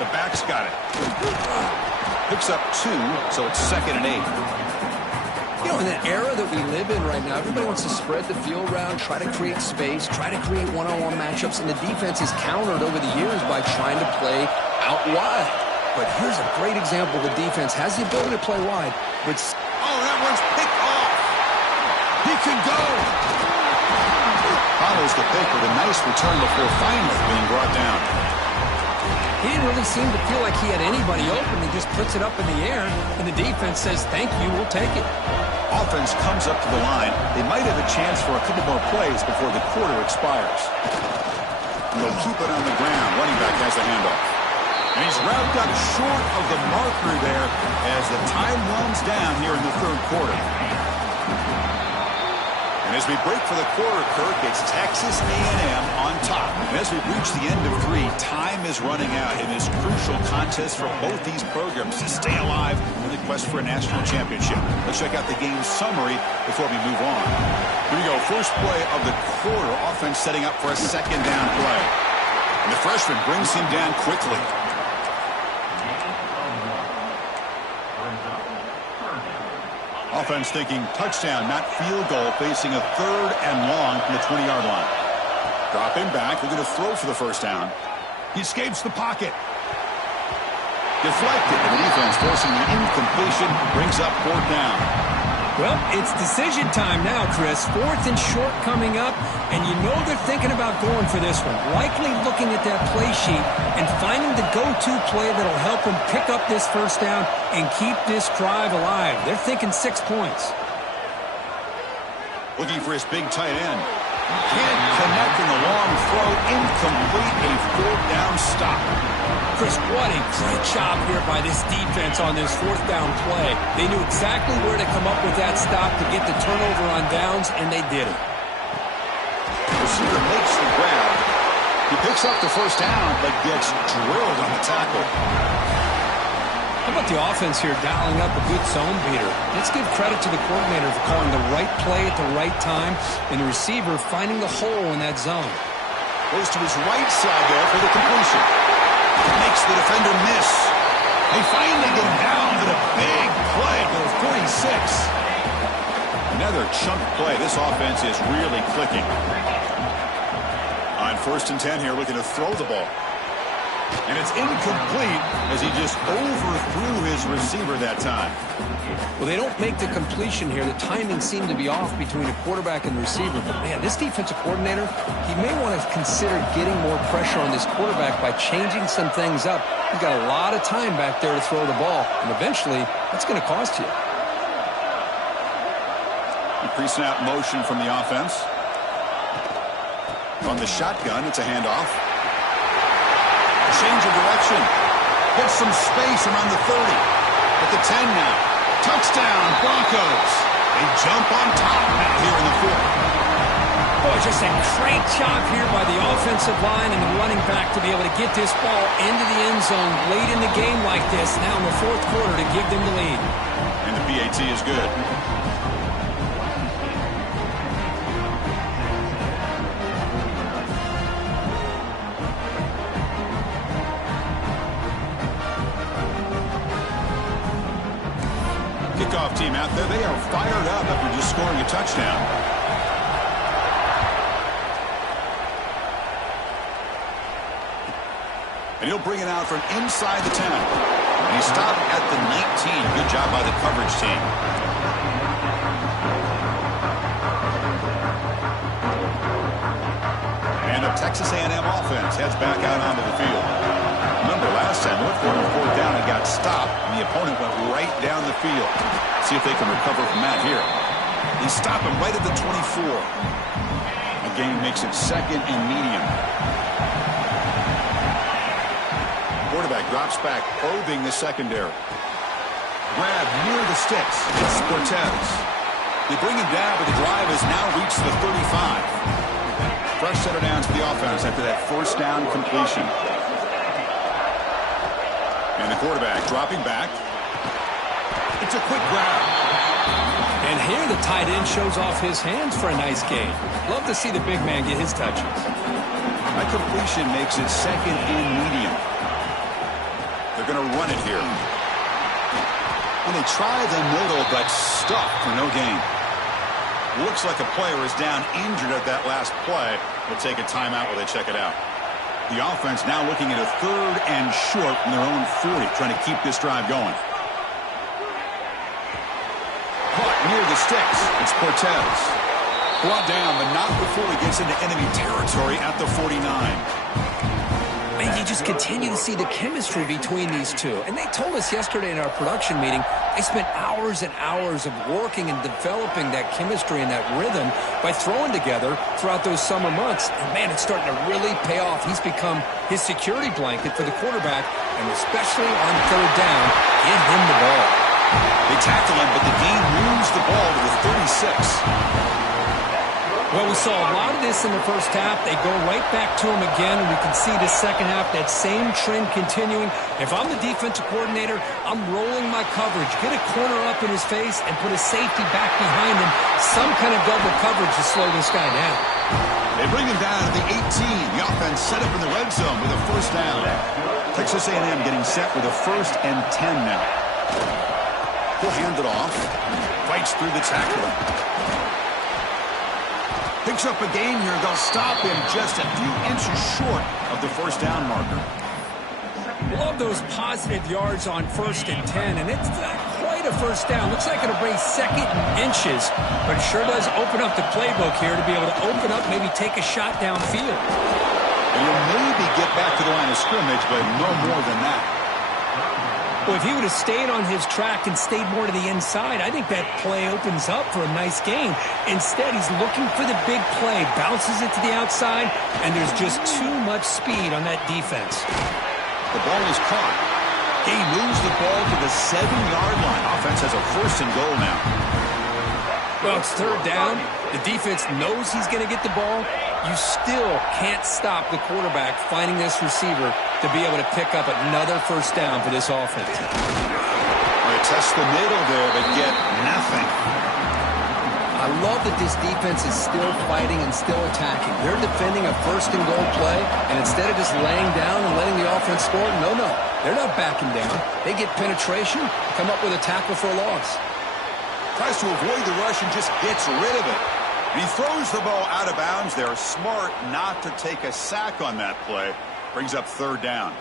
The back's got it. Picks up 2, so it's 2nd and 8. You know, in the era that we live in right now, everybody wants to spread the field around, try to create space, try to create one-on-one matchups, and the defense is countered over the years by trying to play out wide. But here's a great example. The defense has the ability to play wide, but... Oh, that one's picked off. He can go. Follows the pick with a nice return before finally being brought down. He didn't really seem to feel like he had anybody open. He just puts it up in the air, and the defense says, thank you, we'll take it. Offense comes up to the line. They might have a chance for a couple more plays before the quarter expires. And they'll keep it on the ground. Running back has the handoff. And he's wrapped up short of the marker there as the time runs down here in the third quarter. And as we break for the quarter, Kirk, it's Texas A&M on top. And as we reach the end of 3, time is running out in this crucial contest for both these programs to stay alive in the quest for a national championship. Let's check out the game summary before we move on. Here we go. First play of the quarter. Offense setting up for a 2nd down play. And the freshman brings him down quickly. Offense thinking touchdown, not field goal, facing a 3rd and long from the 20-yard line. Dropping back, looking to throw for the first down. He escapes the pocket. Deflected, and the defense forcing the incompletion, brings up 4th down. Well, it's decision time now, Chris. 4th and short coming up, and you know they're thinking about going for this one. Likely looking at that play sheet and finding the go-to play that'll help them pick up this first down and keep this drive alive. They're thinking 6 points. Looking for his big tight end. Can't connect in the long throw. Incomplete, a 4th down stop. Chris, what a great job here by this defense on this 4th down play. They knew exactly where to come up with that stop to get the turnover on downs, and they did it. Receiver makes the grab. He picks up the first down, but gets drilled on the tackle. How about the offense here dialing up a good zone beater? Let's give credit to the coordinator for calling the right play at the right time, and the receiver finding the hole in that zone. Goes to his right side there for the completion. Makes the defender miss. They finally get him down to the big play to the 46. Another chunk play. This offense is really clicking. On 1st and 10 here, looking to throw the ball. And it's incomplete as he just overthrew his receiver that time. Well, they don't make the completion here. The timing seemed to be off between a quarterback and the receiver. But, man, this defensive coordinator, he may want to consider getting more pressure on this quarterback by changing some things up. He's got a lot of time back there to throw the ball, and eventually that's going to cost you. Pre-snap motion from the offense. On the shotgun, it's a handoff. Change of direction. Gets some space around the 30. At the 10 now. Touchdown, Broncos. They jump on top now here in the fourth. Boy, just a great job here by the offensive line and the running back to be able to get this ball into the end zone late in the game like this, now in the fourth quarter, to give them the lead. And the PAT is good. Kickoff team out there, they are fired up after just scoring a touchdown. And he'll bring it out from inside the 10. And he stopped at the 19. Good job by the coverage team. And a Texas A&M offense heads back out onto the field. Remember, last time, look for him fourth down and got stopped, and the opponent went right down the field. See if they can recover from that here. They stop him right at the 24. The game makes it second and medium. Quarterback drops back, probing the secondary. Grab near the sticks. It's Cortez. They bring him down, but the drive has now reached the 35. Fresh set of downs for the offense after that first down completion. And the quarterback dropping back. It's a quick grab. And here the tight end shows off his hands for a nice gain. Love to see the big man get his touches. That completion makes it second and medium. They're going to run it here. And they try the middle, but stuck for no gain. Looks like a player is down injured at that last play. They'll take a timeout while they check it out. The offense now looking at a third and short from their own 40, trying to keep this drive going. Caught near the sticks. It's Cortez. Brought down, but not before he gets into enemy territory at the 49. And you just continue to see the chemistry between these two. And they told us yesterday in our production meeting, they spent hours and hours of working and developing that chemistry and that rhythm by throwing together throughout those summer months. And, man, it's starting to really pay off. He's become his security blanket for the quarterback, and especially on third down, give him the ball. They tackle him, but the game moves the ball to the 36. Well, we saw a lot of this in the first half. They go right back to him again, and we can see the second half, that same trend continuing. If I'm the defensive coordinator, I'm rolling my coverage. Get a corner up in his face and put a safety back behind him. Some kind of double coverage to slow this guy down. They bring him down to the 18. The offense set up in the red zone with a first down. Texas A&M getting set with a 1st and 10 now. He'll hand it off. Fights through the tackler. Picks up a gain here. They'll stop him just a few inches short of the first down marker. Love those positive yards on 1st and 10, and it's not quite a first down. Looks like it'll bring second and inches, but it sure does open up the playbook here to be able to open up, maybe take a shot downfield. And he'll maybe get back to the line of scrimmage, but no more than that. Well, if he would have stayed on his track and stayed more to the inside, I think that play opens up for a nice gain. Instead, he's looking for the big play, bounces it to the outside, and there's just too much speed on that defense. The ball is caught. He moves the ball to the 7-yard line. Offense has a 1st and goal now. Well, it's third down. The defense knows he's going to get the ball. You still can't stop the quarterback finding this receiver to be able to pick up another first down for this offense. They test the middle there, but get nothing. I love that this defense is still fighting and still attacking. They're defending a 1st and goal play, and instead of just laying down and letting the offense score, no, they're not backing down. They get penetration, come up with a tackle for a loss. Tries to avoid the rush and just gets rid of it. And he throws the ball out of bounds. They're smart not to take a sack on that play. Brings up third down.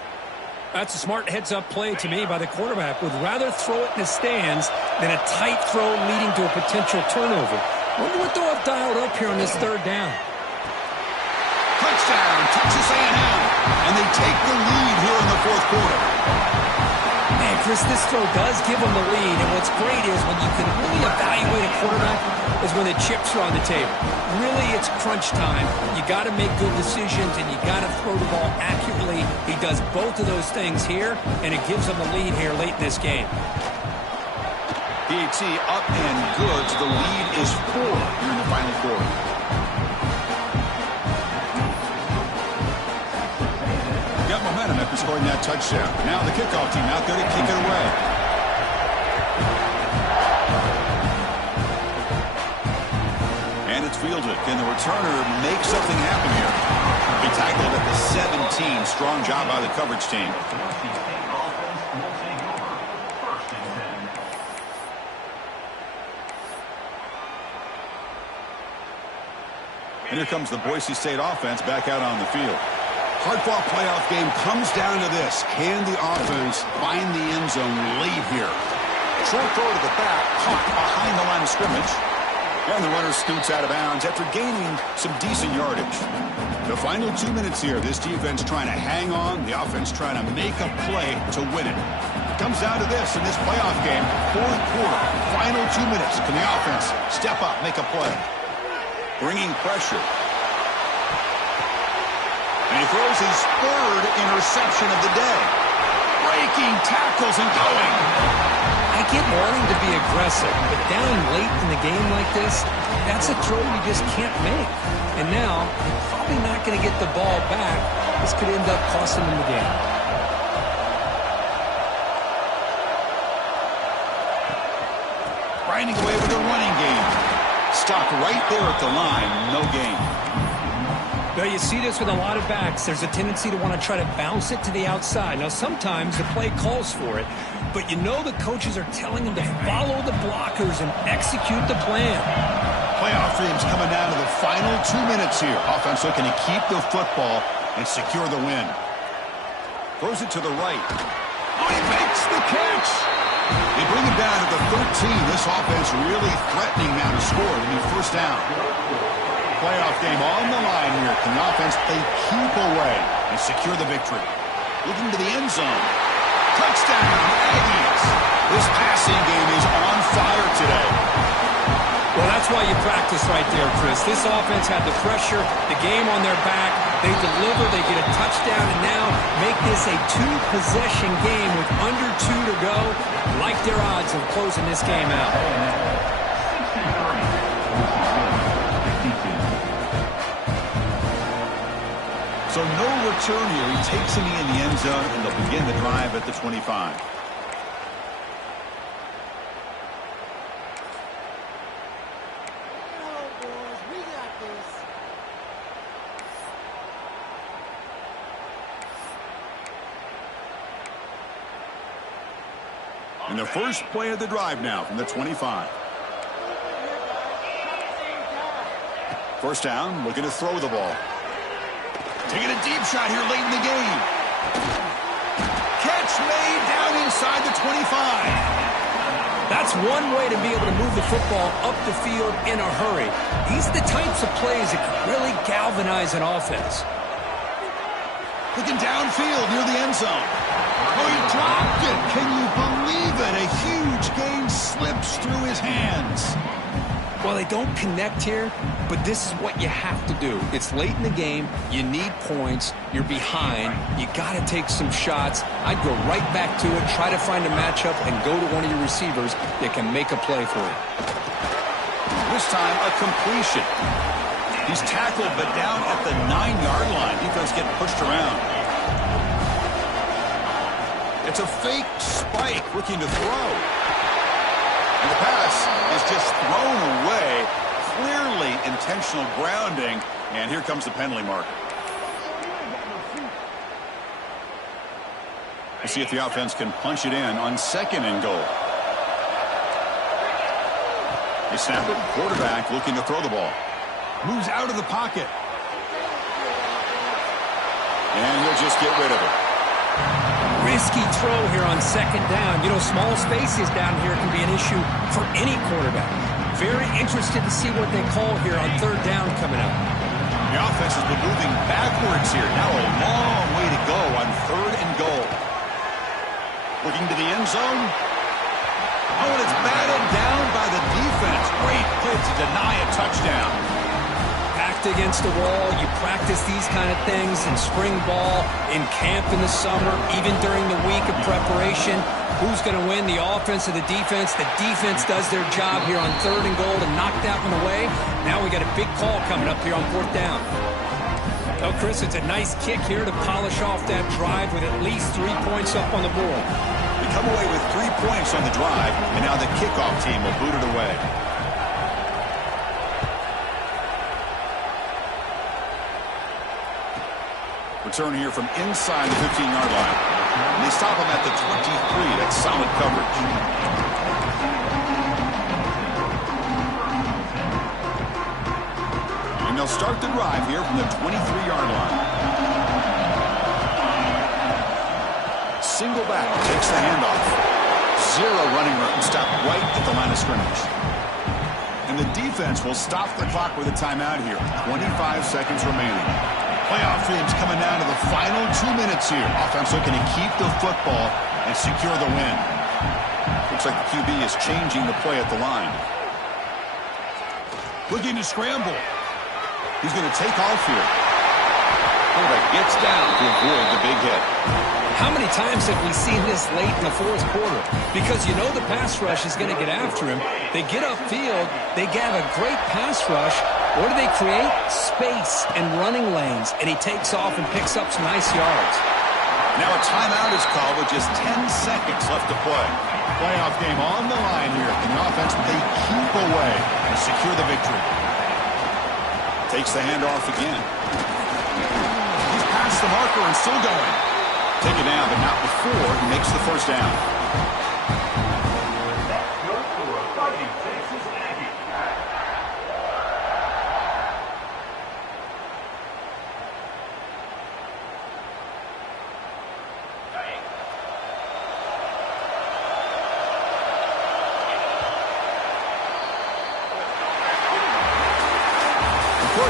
That's a smart heads-up play to me by the quarterback. Would rather throw it in the stands than a tight throw leading to a potential turnover. Wonder what they'll have dialed up here on this third down. Touchdown, Texas A&M. And they take the lead here in the fourth quarter. Man, Chris, this throw does give them the lead. And what's great is when you can really evaluate a quarterback is when the chips are on the table. Really, it's crunch time. You got to make good decisions, and you got to throw the ball accurately. He does both of those things here, and it gives them the lead here late in this game. PAT up and good. So the lead is 4 here in the final quarter. Got momentum after scoring that touchdown. Now the kickoff team out there to kick it away. And it's fielded. Can the returner make something happen here? He tackled at the 17. Strong job by the coverage team. And here comes the Boise State offense back out on the field. Hard-fought playoff game comes down to this. Can the offense find the end zone late here? Short throw to the back, caught behind the line of scrimmage. And the runner scoots out of bounds after gaining some decent yardage. The final 2 minutes here. This defense trying to hang on. The offense trying to make a play to win it. It comes down to this in this playoff game. Fourth quarter, final 2 minutes. Can the offense step up, make a play? Bringing pressure. And he throws his third interception of the day. Breaking tackles and going. I get wanting to be aggressive, but down late in the game like this, that's a throw you just can't make. And now, you're probably not going to get the ball back. This could end up costing them the game. Grinding away with a running game. Stopped right there at the line. No gain. Well, you see this with a lot of backs. There's a tendency to want to try to bounce it to the outside. Now, sometimes the play calls for it, but you know the coaches are telling them to follow the blockers and execute the plan. Playoff games coming down to the final 2 minutes here. Offense looking to keep the football and secure the win. Throws it to the right. Oh, he makes the catch. They bring it down to the 13. This offense really threatening now to score. It'll be first down. Playoff game on the line here. Can the offense play keep away and secure the victory? Looking to the end zone. Touchdown, Aggies. This passing game is on fire today. Well, that's why you practice right there, Chris. This offense had the pressure, the game on their back. They deliver, they get a touchdown, and now make this a 2-possession game with under 2 to go. Like their odds of closing this game out. So no return here. He takes it in the end zone, and they'll begin the drive at the 25. And the first play of the drive now from the 25. First down, looking to throw the ball. Taking a deep shot here late in the game. Catch made down inside the 25. That's one way to be able to move the football up the field in a hurry. These are the types of plays that can really galvanize an offense. Looking downfield near the end zone. Oh, he dropped it. Can you believe it? A huge gain slips through his hands. Well, they don't connect here, but this is what you have to do. It's late in the game. You need points. You're behind. You got to take some shots. I'd go right back to it, try to find a matchup, and go to one of your receivers that can make a play for you. This time, a completion. He's tackled, but down at the 9-yard line. Defense getting pushed around. It's a fake spike looking to throw. And the pass is just thrown away. Clearly intentional grounding. And here comes the penalty marker. We'll see if the offense can punch it in on 2nd and goal. They snap it. Quarterback looking to throw the ball. Moves out of the pocket. And he'll just get rid of it. Risky throw here on 2nd down. You know, small spaces down here can be an issue for any quarterback. Very interested to see what they call here on 3rd down coming up. The offense has been moving backwards here. Now a long way to go on 3rd and goal. Looking to the end zone. Oh, and it's batted down by the defense. Great play to deny a touchdown. Backed against the wall. You practice these kind of things in spring ball, in camp in the summer, even during the week of preparation. Who's going to win, the offense or the defense? The defense does their job here on 3rd and goal to knock that one away. Now we got a big call coming up here on 4th down. Oh, Chris, it's a nice kick here to polish off that drive with at least 3 points up on the board. They come away with 3 points on the drive, and now the kickoff team will boot it away. Return here from inside the 15-yard line. And they stop him at the 23. That's solid coverage. And they'll start the drive here from the 23-yard line. Single back takes the handoff. 0 running room. Stop right at the line of scrimmage. And the defense will stop the clock with a timeout here. 25 seconds remaining. Playoff teams coming down to the final 2 minutes here. Offense looking to keep the football and secure the win. Looks like the QB is changing the play at the line. Looking to scramble. He's going to take off here. Quarterback gets down to avoid the big hit. How many times have we seen this late in the 4th quarter? Because you know the pass rush is going to get after him. They get upfield. They have a great pass rush. What do they create? Space and running lanes. And he takes off and picks up some nice yards. Now a timeout is called with just 10 seconds left to play. Playoff game on the line here. And the offense, they keep away and secure the victory. Takes the handoff again. He's past the marker and still going. Take it down, but not before he makes the first down.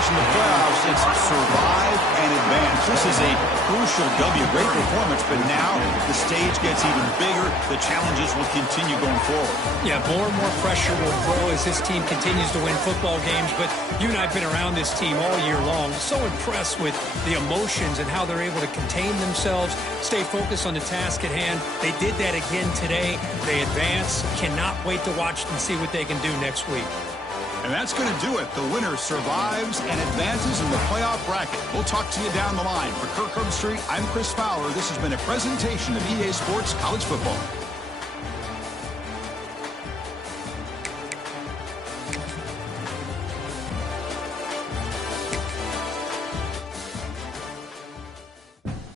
In the playoffs, it's survive and advance. This is a crucial W. Great performance, but now the stage gets even bigger. The challenges will continue going forward. Yeah, more and more pressure will grow as this team continues to win football games. But you and I have been around this team all year long. So impressed with the emotions and how they're able to contain themselves, stay focused on the task at hand. They did that again today. They advance. Cannot wait to watch and see what they can do next week. And that's going to do it. The winner survives and advances in the playoff bracket. We'll talk to you down the line. For Kirk Herbstreit, I'm Chris Fowler. This has been a presentation of EA Sports College Football.